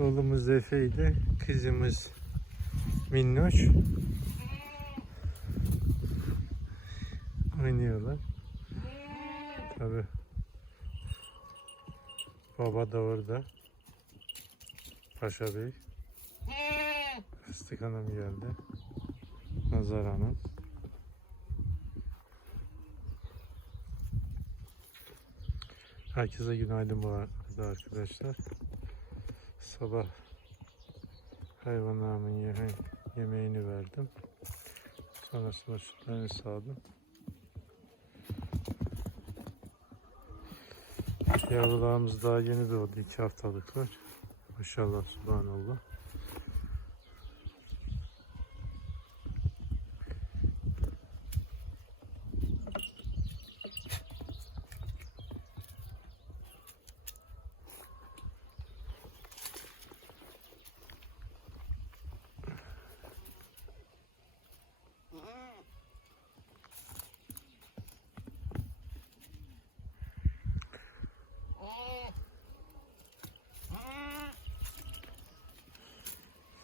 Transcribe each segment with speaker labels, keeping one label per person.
Speaker 1: Oğlumuz Efe ile kızımız Minnoş oynuyorlar. Tabi baba da orada. Paşa Bey. Fıstık Hanım geldi. Nazar Hanım. Herkese günaydın bu arada arkadaşlar. Sabah hayvanlarımın ye- yemeğini verdim. Sonrasında sütlerini sağdım. Yavrularımız daha yeni doğdu. iki haftalıklar. Maşallah subhanallah.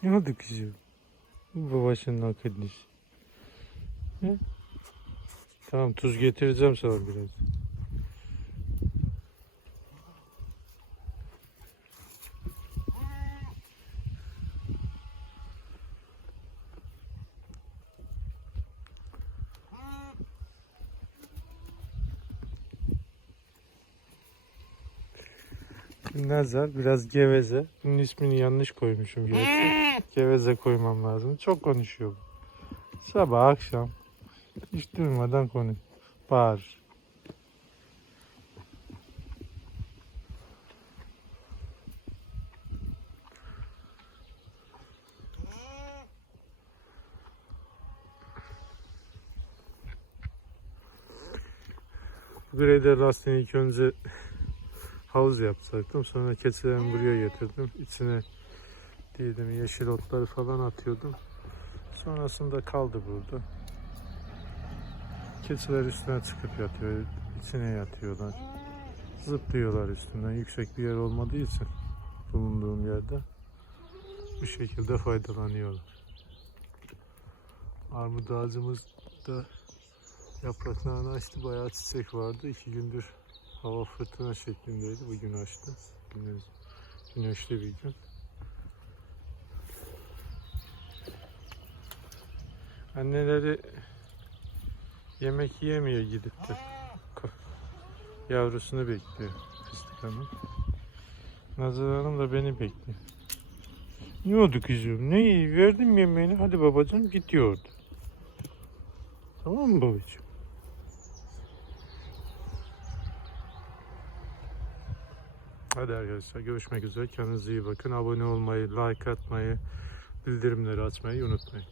Speaker 1: Ne oldu kızım? Babasının akıllış. He? Tamam tuz getireceğim sana biraz. Nazar biraz geveze. Bunun ismini yanlış koymuşum gerçi. Geveze koymam lazım. Çok konuşuyor. bu. Sabah akşam hiç durmadan konu. Bağır. Bu greyder lastiğini ilk önce havuz yapacaktım. Sonra keçilerimi buraya getirdim. İçine diyelim yeşil otları falan atıyordum. Sonrasında kaldı burada. Keçiler üstüne çıkıp yatıyor. içine yatıyorlar. Zıplıyorlar üstünden. Yüksek bir yer olmadığı için bulunduğum yerde bu şekilde faydalanıyorlar. Armut ağacımız da yapraklarını açtı. Bayağı çiçek vardı. İki gündür hava fırtına şeklindeydi. Bugün açtı. Güneş, güneşli bir gün. Anneleri yemek yiyemiyor gidip de. Yavrusunu bekliyor Fıstık Hanım. Nazar Hanım da beni bekliyor. Ne oldu kızım? Ne iyi? Verdim yemeğini. Hadi babacığım gidiyordu. Tamam mı babacığım? Hadi arkadaşlar görüşmek üzere. Kendinize iyi bakın. Abone olmayı, like atmayı, bildirimleri açmayı unutmayın.